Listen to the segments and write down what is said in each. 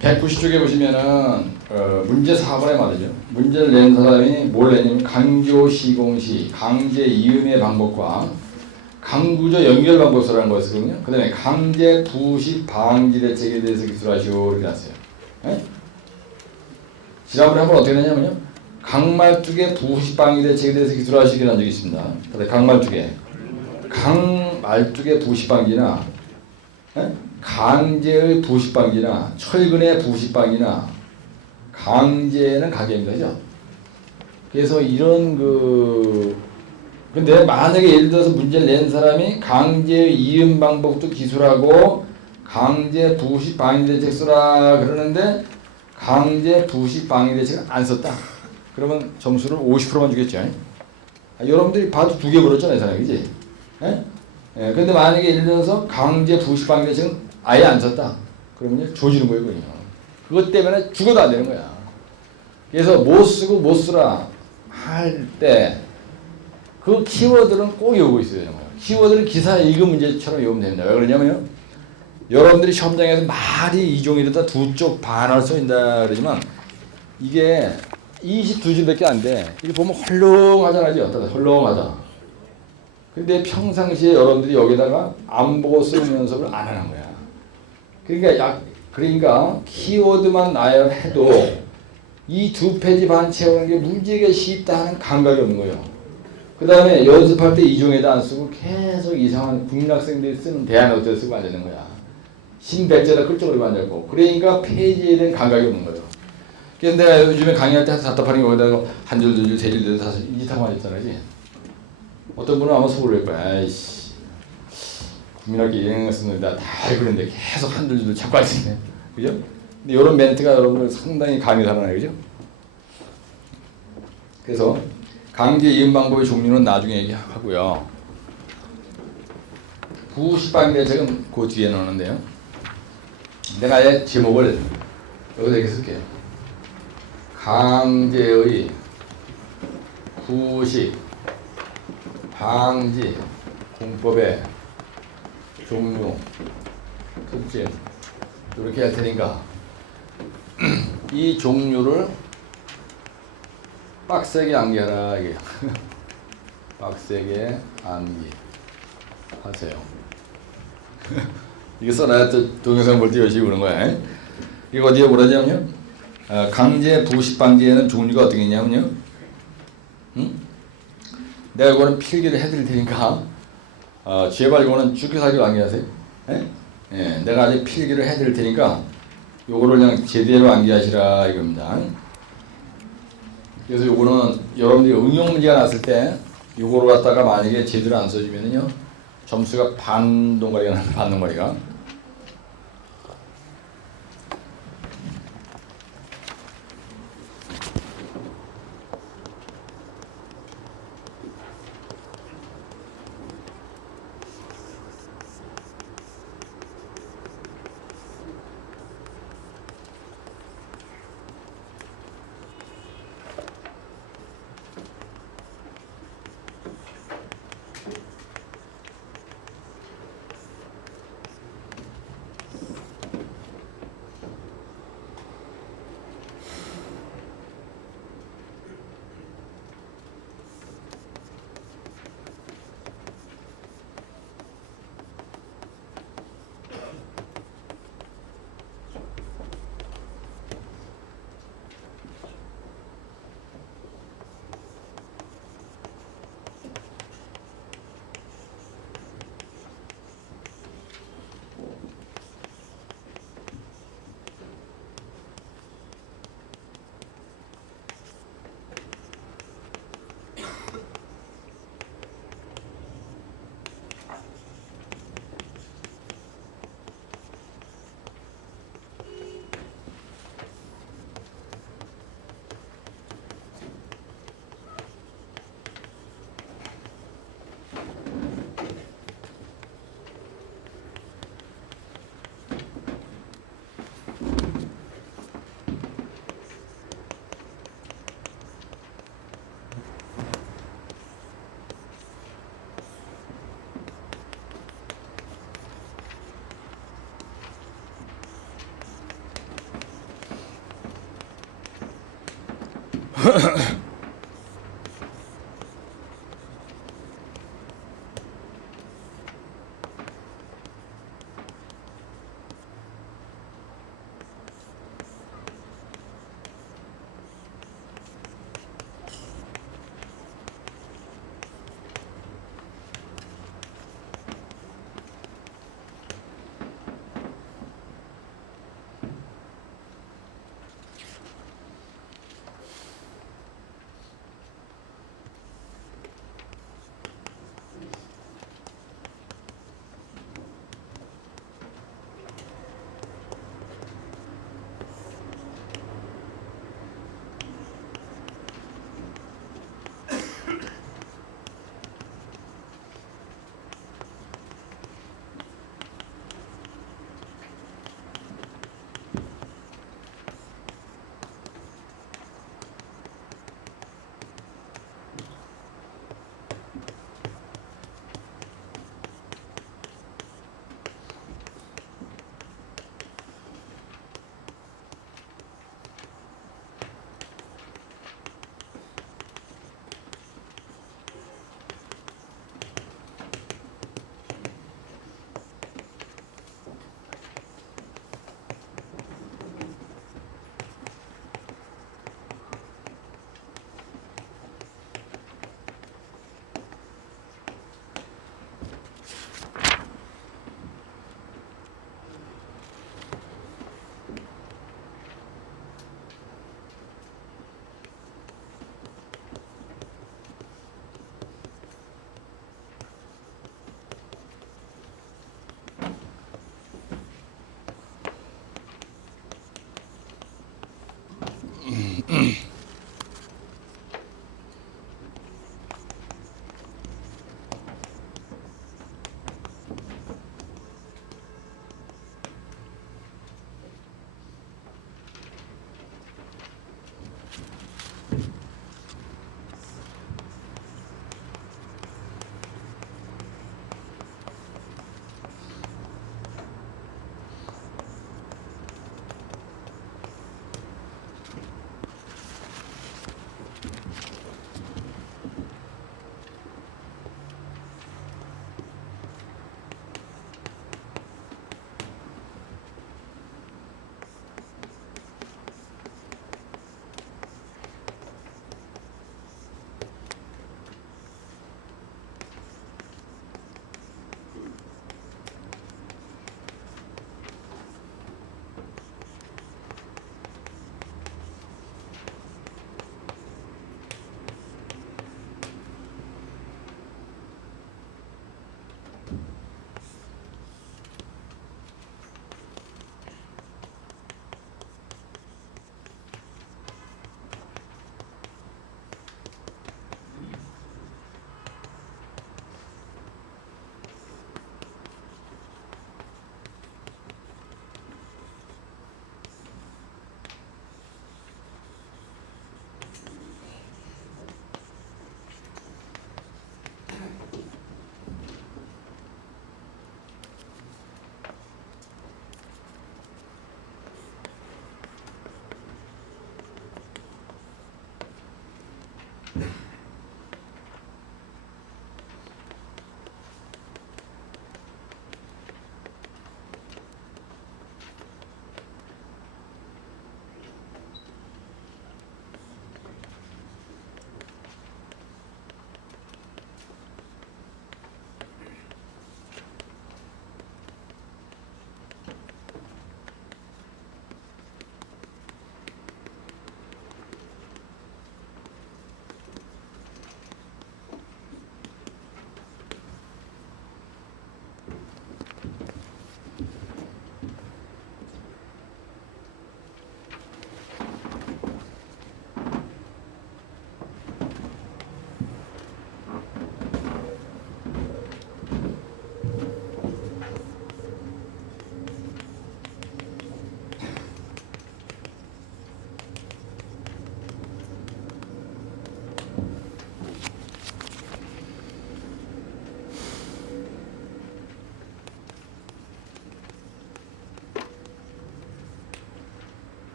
190쪽에 보시면은 문제 4번에 말이죠. 문제를 낸 사람이 뭘 냈냐면 강조 시공시, 강제 이음의 방법과 강구조 연결 방법서라는 거 쓰거든요. 그 다음에 강제 부식 방지 대책에 대해서 기술하시오 이렇게 났어요. 네? 지난번에 한번 어떻게 했냐면요. 강말뚝의 부식 방지 대책에 대해서 기술하시기로 한 적이 있습니다. 그다음에 강말뚝의 부식 방지나 네? 강제의 부식 방지나 철근의 부식 방지나 강제는 가계입니다. 그죠? 그래서 이런 근데 만약에 예를 들어서 문제를 낸 사람이 강제 이음 방법도 기술하고 강제 부식 방지 대책 쓰라 그러는데 강제 부식 방지 대책을 안 썼다. 그러면 점수를 50%만 주겠죠. 여러분들이 봐도 2개 물었잖아요, 이 사람이. 그지? 예? 예, 근데 만약에 예를 들어서 강제 부식 방지 대책은 아예 안 썼다. 그러면 조지는 거예요, 그냥. 그것 때문에 죽어도 안 되는 거야. 그래서 못 쓰고 못 쓰라 할 때 그 키워드는 꼭 외우고 있어야 되는 거예요. 키워드는 기사 1급 문제처럼 외우면 됩니다. 왜 그러냐면요. 여러분들이 시험장에서 말이 이종이르다 두 쪽 반할 수 있다 그러지만 이게 22줄밖에 안 돼. 이게 보면 헐렁하잖아요. 헐렁하다. 근데 평상시에 여러분들이 여기다가 안 보고 쓰는 연습을 안 하는 거야. 그러니까 키워드만 나열해도 이 2페이지 반 채우는 게 문제가 쉽다 하는 감각이 없는 거예요. 그 다음에 연습할 때 이종에다 안 쓰고 계속 이상한 국민학생들이 쓰는 대안어들 쓰고 앉는 거야. 신백제나 끌적거리고 앉았고. 그러니까 페이지에 대한 감각이 없는 거예요. 그래서 내가 요즘에 강의할 때 답답하는 게 거기다가 한 줄, 두 줄, 세 줄, 다섯 줄, 이 짓 하고 앉았잖아요. 어떤 분은 아마 속으로 할 거야. 아이씨. 국민학교 2학년 쓰는데 다 알고 있는데 계속 한 줄, 두 줄 자꾸 앉으네. 그죠? 근데 이런 멘트가 여러분들 상당히 감이 살아나요. 그죠? 그래서 강제 이음 방법의 종류는 나중에 얘기하고요. 부식 방지 대책은 그 뒤에 넣는데요. 내가 아예 제목을 여기다 이렇게 쓸게요. 강제의 부식 방지 공법의 종류 특징 이렇게 할 테니까 이 종류를 빡세게 암기하라 이게 빡세게 암기하세요. 이게 써놔야 또 동영상 볼 때 열심히 보는 거야. 이거 어디에 뭐라냐면요. 강제 부식 방지에는 종류가 어떻게 있냐면요. 내가 이거는 필기를 해드릴 테니까 제발 이거는 죽여살기로 암기하세요. 예, 내가 아직 필기를 해드릴 테니까 요거를 그냥 제대로 암기하시라 이겁니다. 그래서 요거는 여러분들이 응용 문제가 났을 때 요거를 갖다가 만약에 제대로 안 써주면은요 점수가 반 동가리가 나는 반 동가리가.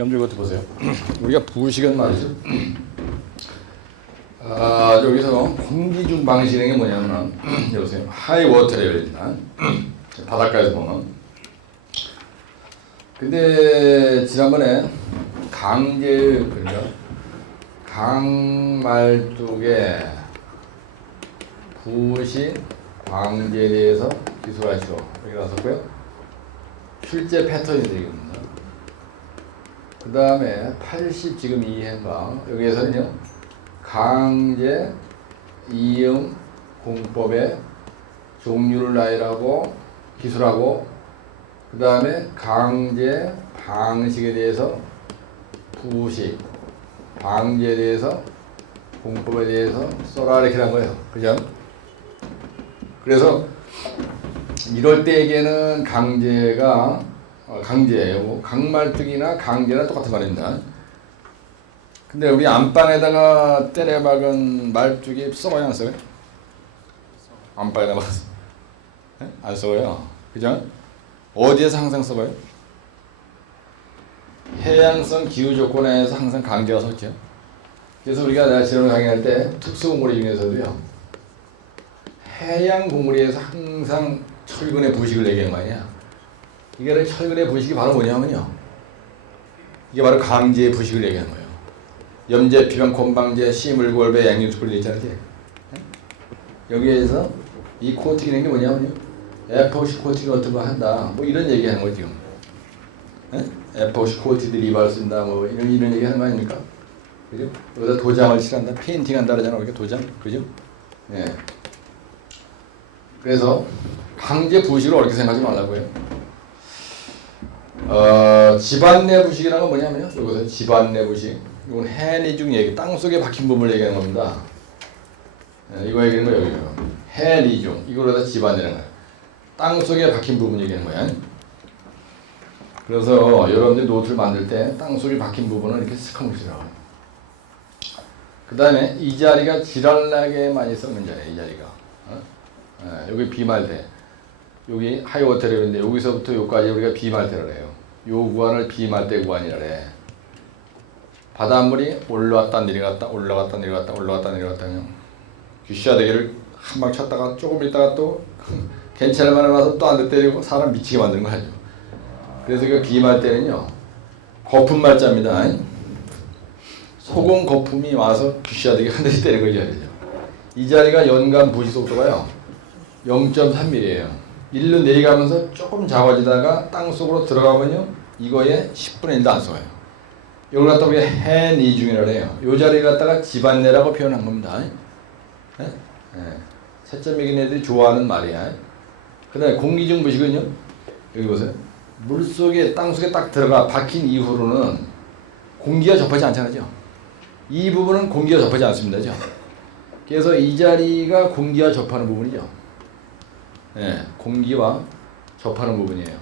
염주 이것도 보세요. 우리가 부식은 말이죠. 여기서 공기 중 방식이라는 게 뭐냐면 여보세요. 하이 워터 레벨입니다. 바닷가에서 보면. 근데 지난번에 그러니까 강말뚝의 부식 방제에 대해서 기술하시오. 여기 나왔었고요. 실제 패턴이 되겠습니다. 그 다음에 80 지금 이해인가 여기에서는요. 강제 이음 공법의 종류를 나열하고 기술하고 그 다음에 강제 방식에 대해서 부식 방제에 대해서 공법에 대해서 써라 이렇게 한 거예요. 그죠? 그래서 이럴 때에게는 강제예요. 강말뚝이나 강제나 똑같은 말입니다. 근데 우리 안방에다가 때려박은 말뚝이 썩어요, 안 썩어요? 안방에다 박았어. 안 썩어요. 그죠? 어디에서 항상 썩어요? 해양성 기후 조건에서 항상 강제가 썩죠. 그래서 우리가 내가 강의할 때 특수공고리 중에서도요. 해양 공고리에서 항상 철근의 부식을 얘기하는 거 아니야. 이게 철근의 부식이 바로 뭐냐면요. 이게 바로 강제의 부식을 얘기하는 거예요. 염제, 피방, 곤방제, 시물골배, 양육수풀 있잖아요. 여기에서 이 코팅이라는 게 뭐냐면요. 에포시 코팅 같은 거 한다. 뭐 이런 얘기하는 거죠 지금. 에포시 코팅들 리발 쓴다. 뭐 이런 얘기하는 거 아닙니까? 그죠? 여기다 도장을 칠한다. 페인팅 한다 그러잖아. 이렇게 도장. 그죠? 예. 그래서 강제 부식을 어렵게 생각하지 말라고요. 집안 내 부식이라는 건 뭐냐면요. 여기서 집안 내 부식. 이건 해리중 얘기, 땅 속에 박힌 부분을 얘기하는 겁니다. 이거 얘기하는 거예요. 여기요. 해리중. 이걸 갖다 집안 내는 거예요. 땅 속에 박힌 부분 얘기하는 거야. 그래서 여러분들이 노트를 만들 때 땅 속에 박힌 부분을 이렇게 스커무시라고. 그 다음에 이 자리가 지랄나게 많이 썩는 자리야. 이 자리가. 여기 비말대. 여기 하이워터레벨인데 여기서부터 여기까지 우리가 비말대를 해요. 요 구간을 비말대 구간이라 그래. 바닷물이 올라왔다 내려갔다 올라갔다 내려갔다 올라갔다 내려갔다 그냥 귀샤대기를 한 방 쳤다가 조금 있다가 또 괜찮을 만한 와서 또 안 돼 때리고 사람 미치게 만드는 거 하죠. 그래서 그 비말대는요 거품 말자입니다. 소금 거품이 와서 귀샤대기 한 대씩 때리는 거죠. 이 자리가 연간 부식 속도가요 0.3mm예요. 일로 내려가면서 조금 작아지다가 땅속으로 들어가면요 이거에 10분의 1도 안 쏘아요. 이걸 갖다 우리가 해니중이라고 해요. 이 자리를 갖다가 집안내라고 표현한 겁니다. 채점이긴 애들이 좋아하는 말이야. 그 다음에 공기중 부식은요. 여기 보세요. 물속에 땅속에 딱 들어가 박힌 이후로는 공기가 접하지 않잖아요. 이 부분은 공기가 접하지 않습니다. 그래서 이 자리가 공기와 접하는 부분이죠. 공기와 접하는 부분이에요.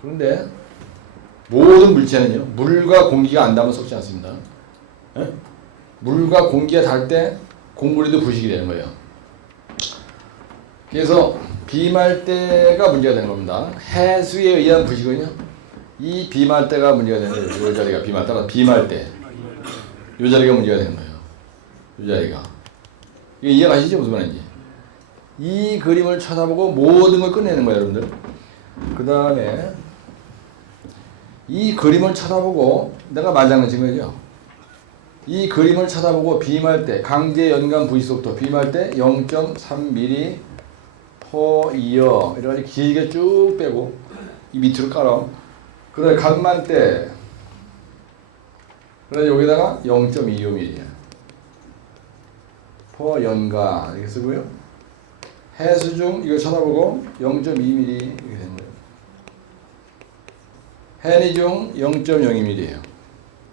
그런데 모든 물체는요 물과 공기가 안 닿으면 썩지 않습니다. 물과 공기가 닿을 때 공구리도 부식이 되는 거예요. 그래서 비말대가 문제가 되는 겁니다. 해수에 의한 부식은요 이 비말대가 문제가 되는 거예요. 이 자리가 비말대 이 자리가 문제가 되는 거예요. 이 자리가 이거 이해가시죠? 무슨 말인지. 이 그림을 쳐다보고 모든 걸 끝내는 거예요 여러분들. 그 다음에 이 그림을 쳐다보고 내가 말장난 친 거죠. 이 그림을 쳐다보고 비말대 강제 연간 부식 속도 비말대 0.3mm per year 이래가지고 길게 쭉 빼고 이 밑으로 깔아. 그 다음에 강만대 그래서 여기다가 0.25mm per 연간 이렇게 쓰고요. 해수중 이걸 쳐다보고 0.2mm 이렇게 되는 거예요. 해니중 0.02mm예요.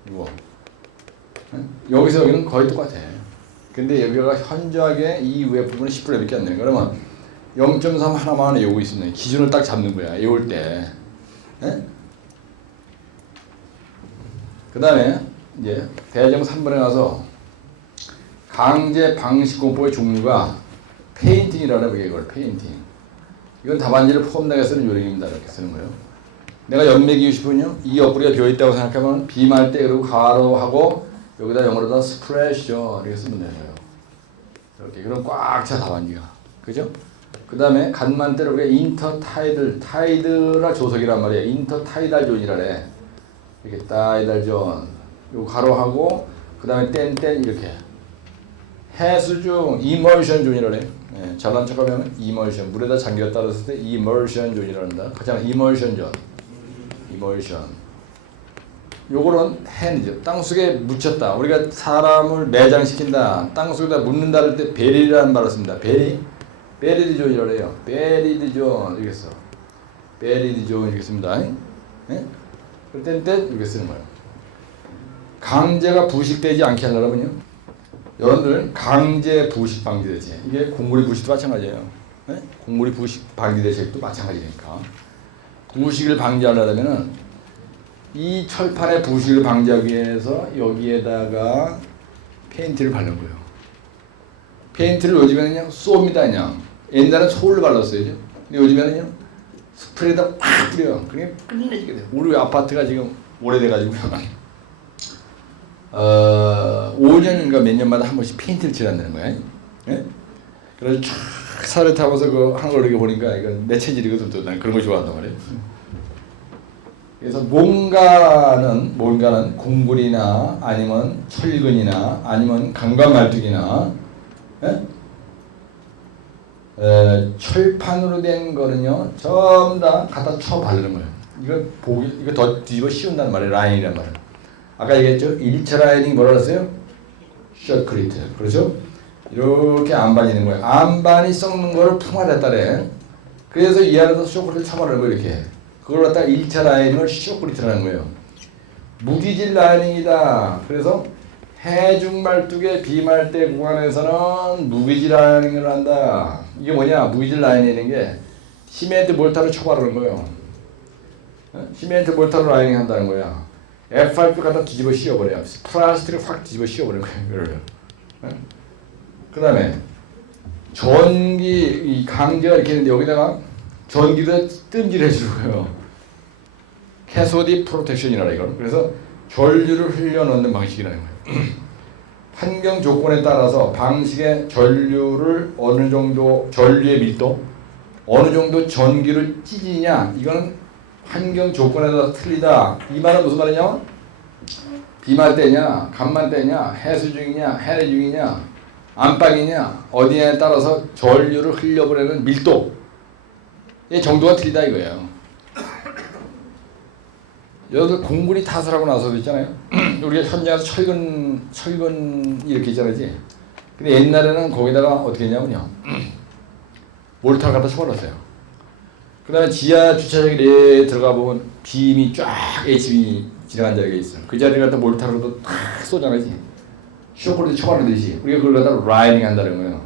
이거. 여기서 여기는 거의 똑같아. 근데 여기가 현저하게 이 위에 부분은 10분의 몇개 안 되는 거야. 그러면 0.3 하나만 외우고 있으면 기준을 딱 잡는 거야. 외울 때. 그 다음에 이제 대정 3번에 가서 강제 방식 공법의 종류가 페인팅이라고 해요. 이걸 페인팅. 이건 답안지를 폼나게 쓰는 요령입니다. 이렇게 쓰는 거예요. 내가 연맥이고 싶으면요. 이 옆구리가 비어있다고 생각하면 비말 때 그리고 가로하고 여기다 영어로다 스프레셔 이렇게 쓰면 되죠. 이렇게. 그럼 꽉 차 답안지가. 그죠? 그 다음에 간만 때로 우리가 인터타이들, 타이드라 조석이란 말이에요. 인터타이달 존이라래. 이렇게 타이달 존. 요 가로하고 그 다음에 땐 이렇게. 해수중 이머션 존이라래. 예, 잘난 척하면 이머션. 물에다 잠겼다 그랬을 때 이머션 존이란다. 그냥 이머션 존. 이머션. 요거는 핸이죠. 땅속에 묻혔다. 우리가 사람을 매장시킨다. 땅속에다 묻는다 할 때 베리라는 말을 씁니다. 베리드 존이라래요. 베리드 존 이렇게 써. 베리드 존 이렇게 씁니다. 예? 그럴 땐 이렇게 쓰는 거예요. 강제가 부식되지 않게 하려면요. 여러분들 강제 부식 방지 대책. 이게 공무리 부식도 마찬가지예요. 예? 공무리 부식 방지 대책도 마찬가지니까. 부식을 방지하려면은 이 철판의 부식을 방지하기 위해서 여기에다가 페인트를 바른 거예요. 페인트를 요즘에는 쏩니다. 그냥. 옛날엔 솔을 발랐어요. 근데 요즘에는요 스프레이에다 팍 뿌려요. 그게 끝내지게 돼요. 우리 아파트가 지금 오래돼가지고요. 5년인가 몇 년마다 한 번씩 페인트를 칠한다는 거야. 예? 그래서 쫙 살을 타면서 그 하는 걸 이렇게 보니까 이건 내 체질이거든. 또 난 그런 거 좋아한단 말이에요. 그래서 뭔가는 공굴이나 아니면 철근이나 아니면 강간말뚝이나 철판으로 된 거는요 전부 다 갖다 쳐 바르는 거예요. 이거 더 뒤집어 씌운다는 말이에요. 라인이란 말은. 아까 얘기했죠. 1차 라인이 뭐라 그랬어요? 셔크리트. 그렇죠? 이렇게 안반이 있는 거예요. 안반이 썩는 거를 풍화됐다래. 그래서 이 안에서 쇼크리트를 쳐바르는 거예요. 이렇게. 그걸 갖다가 1차 라인을 쇼크리트라는 거예요. 무기질 라이닝이다. 그래서 해중말뚝의 비말대 구간에서는 무기질 라이닝을 한다. 이게 뭐냐? 무기질 라이닝이라는 게 시멘트 몰타로 쳐바르는 거예요. 시멘트 몰타로 라이닝 한다는 거야. FRP 갖다 뒤집어 씌워버려요. 플라스틱을 확 뒤집어 씌워버리는 거예요. 그 다음에 전기, 이 강제가 이렇게 있는데 여기다가 전기도 뜸질해 주는 거예요. 캐소디 프로텍션이라는 이거는. 그래서 전류를 흘려 넣는 방식이라는 거예요. 환경 조건에 따라서 방식의 전류를 어느 정도, 전류의 밀도, 어느 정도 전기를 찢이냐, 이거는 환경 조건에 따라 틀리다. 이 말은 무슨 말이냐? 비말대냐, 간만대냐, 해수중이냐, 해내중이냐, 안방이냐, 어디에 따라서 전류를 흘려보내는 밀도, 이 정도가 틀리다 이거예요. 여기서 공군이 타설하고 나서도 있잖아요. 우리가 현장에서 철근 이렇게 있잖아요. 근데 옛날에는 거기다가 어떻게 했냐면요. 몰타를 갖다 쳐버렸어요. 그 다음에 지하 주차장에 들어가 보면 빔이 쫙 HB 지나간 자리가 있어요. 그 자리를 갖다 몰타로도 탁 쏘잖아요. 쇼크를 쳐버리듯이. 우리가 그걸 갖다 라이닝 한다는 거예요.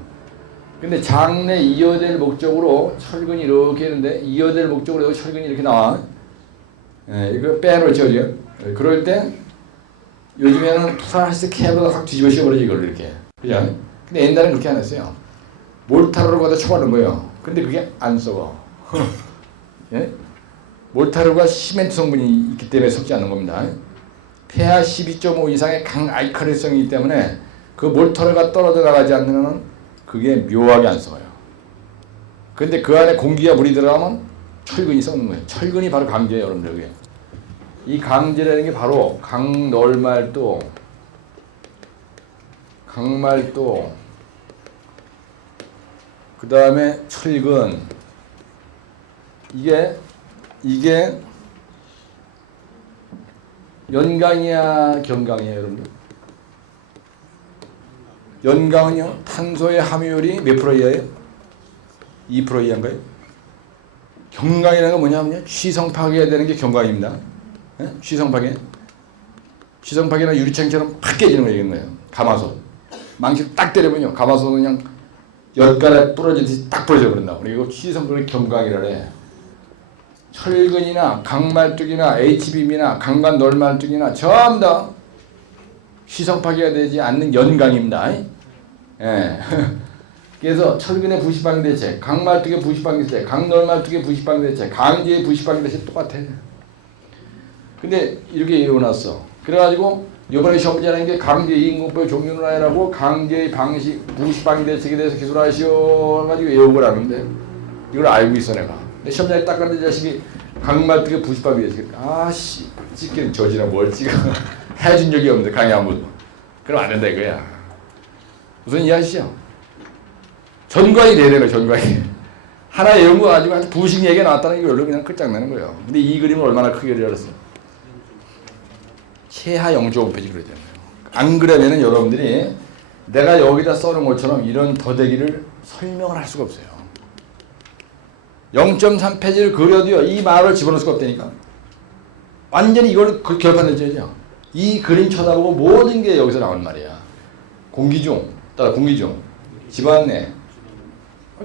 근데 장내 이어될 목적으로 철근이 이렇게 했는데 이어될 목적으로 철근이 이렇게 나와. 예, 이거 빼놓죠, 그럴 때 요즘에는 플라스틱 캡으로 확 뒤집어 씌워버리지 이걸 이렇게. 그냥. 근데 옛날에는 그렇게 안 했어요. 몰타르로 갖다 쳐바른 거예요. 근데 그게 안 썩어. 예? 몰타르가 시멘트 성분이 있기 때문에 썩지 않는 겁니다. pH 12.5 이상의 강알칼리성이기 때문에 그 몰타르가 떨어져 나가지 않는 한 그게 묘하게 안 썩어요. 근데 그 안에 공기와 물이 들어가면 철근이 썩는 거예요. 철근이 바로 강제예요, 여러분들. 여기. 이 강제라는 게 바로 강널말도, 강말도, 그 다음에 철근. 이게 연강이야, 경강이에요, 여러분들? 연강은요, 탄소의 함유율이 몇 프로 이하예요? 2% 이하인가요? 경강이라는 건 뭐냐면요. 취성 파괴해야 되는 게 경강입니다. 예? 취성 파괴. 취성 파괴는 유리창처럼 팍 깨지는 거예요. 가마솥. 망치를 딱 때리면요. 가마솥은 그냥 10가락 부러지듯이 딱 부러져 버린다. 그리고 취성 파괴 경강이라래. 철근이나 강말뚝이나 H빔이나 강간 널말뚝이나 전부 다 취성 파괴가 되지 않는 연강입니다. 예. 그래서 철근의 부식방대체, 강말뚝의 부식방대체, 강널말뚝의 부식방대체, 강제의 부식방대체 똑같아. 근데 이렇게 외워놨어. 그래가지고 이번에 시험 문제라는 게 강제 이인공법의 종류를 하라고 강제의 방식, 부시방위 대책에 대해서 기술하시오 가지고 외운 거라는데 이걸 알고 있어 내가. 근데 시험장에 딱 갔는데 자식이 강말뚝의 부시방위 대책. 아씨 찍기는 저지나 뭘 찍어. 해준 적이 없는데 강의 한 번도. 그럼 안 된다 이거야. 무슨 이해하시죠? 전과이 돼야 되는 거야 전과이. 하나 외운 거 가지고 아주 부식 얘기가 나왔다는 게 별로 그냥 끝장나는 거예요. 근데 이 그림을 얼마나 크게 그려놨어? 최하 0.5페이지 그려잖아요. 안 그러면은 여러분들이 내가 여기다 써놓은 것처럼 이런 더대기를 설명을 할 수가 없어요. 0.3페이지를 그려도요 이 말을 집어넣을 수가 없다니까. 완전히 이걸 결판내줘야죠. 이 그림 쳐다보고 모든 게 여기서 나오는 말이야. 공기중, 따라 공기중, 집안내.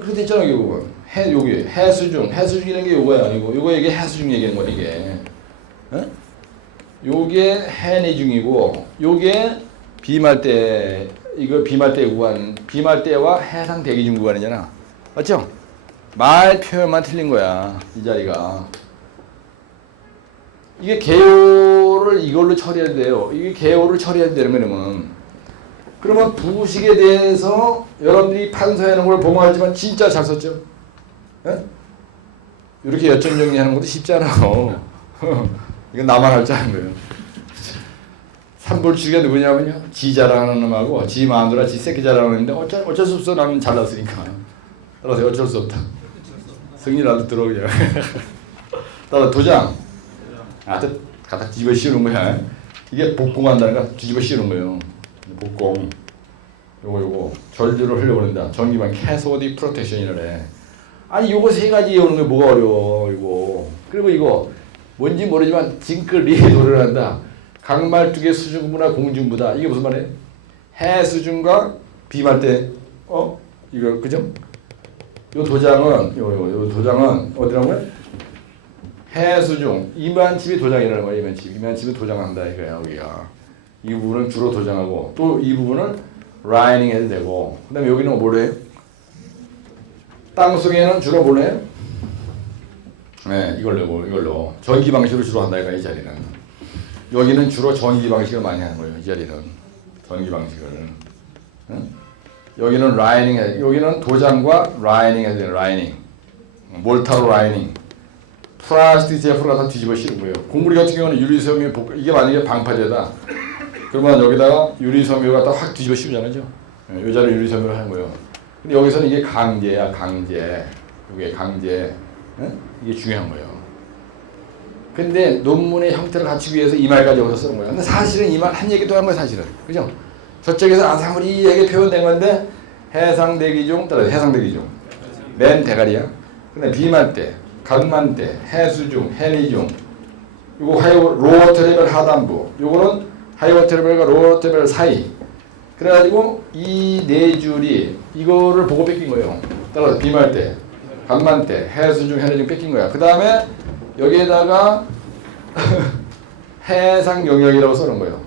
그렇게 있잖아 이게 그거. 여기 해수중, 해수중이라는 게 요거야 아니고 요거 이게 해수중 얘기하는 거야 이게. 어? 요게 해내중이고 요게 비말대 이거 비말대 구간 비말대와 해상 대기중 구간이잖아. 맞죠? 말 표현만 틀린 거야 이 자리가. 이게 개요를 이걸로 처리해야 돼요. 이게 개요를 처리해야 되는 거냐면 그러면 부식에 대해서 여러분들이 판서하는 걸 보면 알지만 진짜 잘 썼죠. 예? 이렇게 여점 정리하는 것도 쉽지 않아. 이건 나만 할 줄 아는 거예요. 삼불치기가 누구냐면요. 지 자랑하는 놈하고 지 마누라 지 새끼 자랑하는데 어쩔 수 없어. 나는 잘났으니까. 따라서 어쩔 수 없다. 승리라도 들어오냐. 따라 도장. 갖다 뒤집어 씌우는 거야. 이게 복공한다는 거 뒤집어 씌우는 거예요. 복공. 요거 절주를 하려고 그런다. 전기만 캐소디 프로텍션이래. 아니 요거 세 가지 외우는 게 뭐가 어려워 이거. 그리고 이거 뭔지 모르지만 징크리에 노래를 한다. 강말뚝의 수중부나 공중부다. 이게 무슨 말이에요? 해수중과 비말대. 이거 그죠? 요 도장은 요 도장은 어디라고요? 해수중 이만칩이 도장이라는 거야. 이만칩이 도장한다 이거야 여기가. 이 부분은 주로 도장하고 또 이 부분은 라이닝 해도 되고 그다음에 여기는 뭘 해요? 땅속에는 주로 뭘 해요? 네, 이걸로 전기 방식으로 주로 한다 이거야 이 자리는. 여기는 주로 전기 방식을 많이 하는 거예요 이 자리는. 전기 방식을. 응? 여기는 라이닝 해. 여기는 도장과 라이닝 해야 돼요. 라이닝. 몰타로 라이닝. 플라스틱 제품을 갖다 뒤집어 씌우는 거예요. 공구리 같은 경우는 유리섬유 이게 만약에 방파제다. 그러면 여기다가 유리섬유를 갖다 확 뒤집어 씌우잖아요. 이 자리에 유리섬유를 하는 거예요. 근데 여기서는 이게 강제야 강제. 이게 강제. 응? 이게 중요한 거예요. 근데 논문의 형태를 갖추기 위해서 이 말까지 여기서 쓰는 거예요. 근데 사실은 이 말 한 얘기도 한 거예요 사실은. 그죠? 저쪽에서 아사무리하게 표현된 건데 해상대기중 따라 해상대기중 맨 대가리야. 근데 비말대 강만대, 해수중, 해리중, 요거 로어워터 레벨 하단부, 요거는 하이워터 레벨과 로어워터 레벨 사이. 그래가지고 이 네 줄이 이거를 보고 뺏긴 거예요. 따라서 비말대, 강만대, 해수중, 해리중 뺏긴 거야. 그 다음에 여기에다가 해상 영역이라고 써놓은 거예요.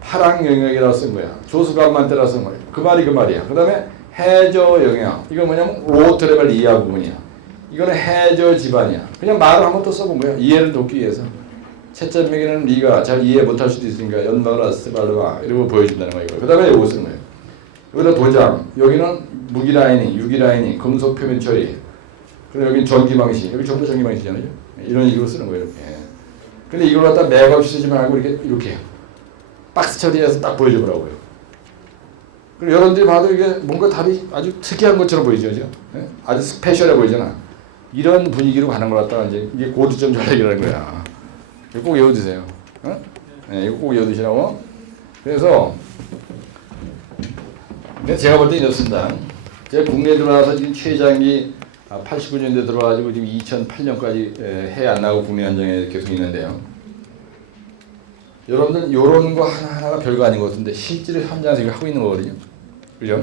파랑 영역이라고 쓴 거야. 조수강만대라고 쓴 거예요. 그 말이 그 말이야. 그 다음에 해저 영역. 이건 뭐냐면 로어워터 레벨 이하 부분이야. 이거는 해저 지반이야. 그냥 말을 한번 또 써본 거야. 이해를 돕기 위해서. 채점 매기는 네가 잘 이해 못할 수도 있으니까 연막을 스발로가 이러고 보여준다는 거야. 그 다음에 이거 쓰는 거예요. 여기다 도장. 여기는 무기 라이닝, 유기 라이닝, 금속 표면 처리. 그리고 여기는 전기 방식. 여기 전부 전기 방식이잖아요. 이런 식으로 쓰는 거예요. 이렇게. 근데 이걸 갖다 맥없이 쓰지 말고 이렇게 박스 처리해서 딱 보여주더라고요. 그리고 여러분들이 봐도 이게 뭔가 답이 아주 특이한 것처럼 보이죠, 그죠? 네? 아주 스페셜해 보이잖아. 이런 분위기로 가는 걸 갖다가 이제 이게 고득점 전략이라는 거야. 이거 꼭 외워두세요. 어? 네, 이거 꼭 외워두시라고. 그래서 제가 볼 때 이렇습니다. 제가 국내에 들어와서 지금 최장기 89년도에 들어와가지고 지금 2008년까지 해 안 나고 국내 현장에 계속 있는데요. 여러분들 이런 거 하나하나가 별거 아닌 것 같은데 실제로 현장에서 하고 있는 거거든요. 그죠?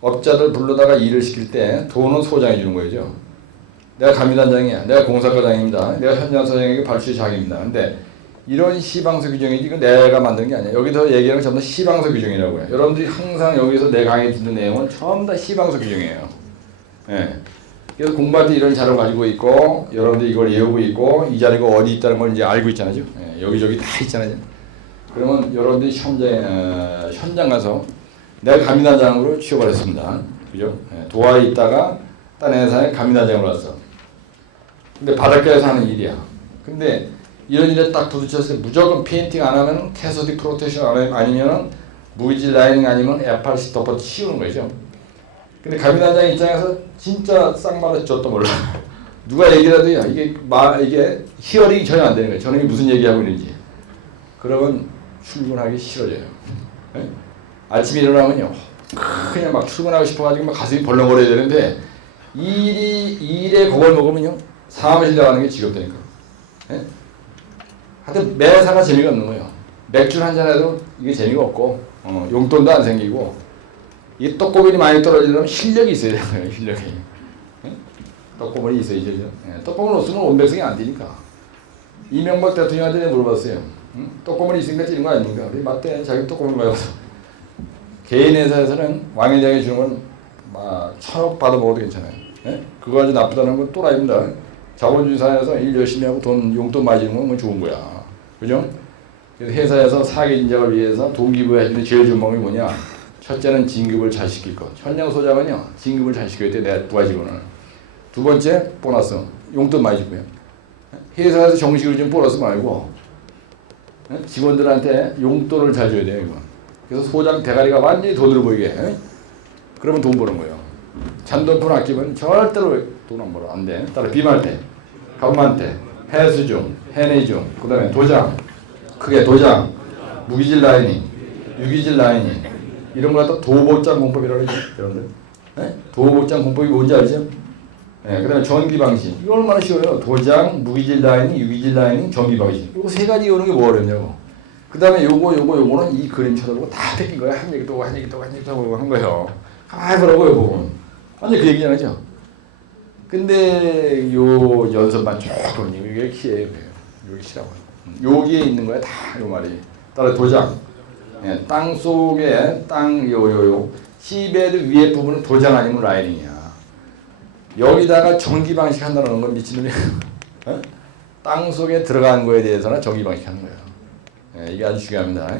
업자들 불러다가 일을 시킬 때 돈은 소장해 주는 거죠. 내가 감리단장이야. 내가 공사과장입니다. 내가 현장사장에게 발주의 장입니다. 근데 이런 시방서 규정이지 이건 내가 만든 게 아니야. 여기서 얘기하는 건 전부 다 시방서 규정이라고 해요. 여러분들이 항상 여기서 내 강의 듣는 내용은 전부 다 시방서 규정이에요. 예. 그래서 공부할 때 이런 자료 가지고 있고 여러분들 이걸 외우고 있고 이 자료가 어디 있다는 걸 이제 알고 있잖아요. 예, 여기저기 다 있잖아요. 그러면 여러분들이 현장 가서 내가 감리단장으로 취업을 했습니다. 그죠? 예, 도하에 있다가 딴 회사에 감리단장으로 왔어. 근데 바닷가에서 하는 일이야. 근데 이런 일에 딱 부딪혔을 때 무조건 페인팅 안 하면 캐서디 프로텍션 안 하면 아니면 무기질 라이닝 아니면 FRC 덮어 씌우는 거죠. 근데 감리단장 입장에서 진짜 쌍말로 줬도 몰라. 누가 얘기라도 이게 히어링이 전혀 안 되는 거예요. 저는 무슨 얘기하고 있는지. 그러면 출근하기 싫어져요. 네? 아침에 일어나면요. 그냥 막 출근하고 싶어가지고 막 가슴이 벌렁거려야 되는데 일에 겁을 먹으면요. 사무실 나가는 게 지겹다니까. 네? 하여튼 매사가 재미가 없는 거예요. 맥주 한잔 해도 이게 재미가 없고 용돈도 안 생기고 이 떡고물이 많이 떨어지려면 실력이 있어야 되는 거예요. 실력이. 네? 떡고물이 있어야죠. 네. 떡고물 없으면 온백성이 안 되니까. 이명박 대통령한테 내가 물어봤어요. 응? 떡고물이 있으니까 찌는 거 아닙니까? 맞대. 자기 떡고물 가서 개인 회사에서는 왕회장이 주는 건 막 1,000억 받아 먹어도 괜찮아요. 네? 그거 가지고 나쁘다는 건 또라이입니다. 자본주의 사회에서 일 열심히 하고 돈 용돈 많이 주는 건 좋은 거야. 그죠? 그래서 회사에서 사기 진작을 위해서 돈 기부해주는 제일 좋은 방법이 뭐냐? 첫째는 진급을 잘 시킬 것. 현장 소장은요, 진급을 잘 시켜야 돼. 내 부하 직원은. 두 번째, 보너스. 용돈 많이 주고요. 회사에서 정식으로 좀 보너스 말고 직원들한테 용돈을 잘 줘야 돼요. 이거. 그래서 소장 대가리가 완전히 돈으로 보이게. 그러면 돈 버는 거예요. 잔돈푼 아끼면 절대로 돈 안 벌어. 안 돼. 따라 비말대, 간만대, 해수중, 해내중, 그 다음에 도장, 크게 도장, 무기질 라이닝, 유기질 라이닝 이런 거 갖다 도복장 공법이라고 하죠. 여러분들. 네? 도복장 공법이 뭔지 알죠? 네, 그 다음에 전기 방식. 이거 얼마나 쉬워요. 도장, 무기질 라이닝, 유기질 라이닝, 전기 방식. 이거 세 가지 이오는 게 뭐 어렵냐고. 그 다음에 요거는 이 그림 쳐다보고 다 뺏긴 거야. 한 얘기 또 한 얘기 또 한 얘기 또 한 거예요. 가만히 보라고요, 보고. 완전 그 얘기잖아요. 근데 요 연습만 조금 이게 키예요. 여기 키라고. 여기에 있는 거야 다 요 말이. 따라 도장. 예, 땅 속에 땅 시베드 위에 부분은 도장 아니면 라이닝이야. 여기다가 전기 방식 한다는 건 미친놈이야. 땅 속에 들어간 거에 대해서는 전기 방식 하는 거야. 예, 이게 아주 중요합니다.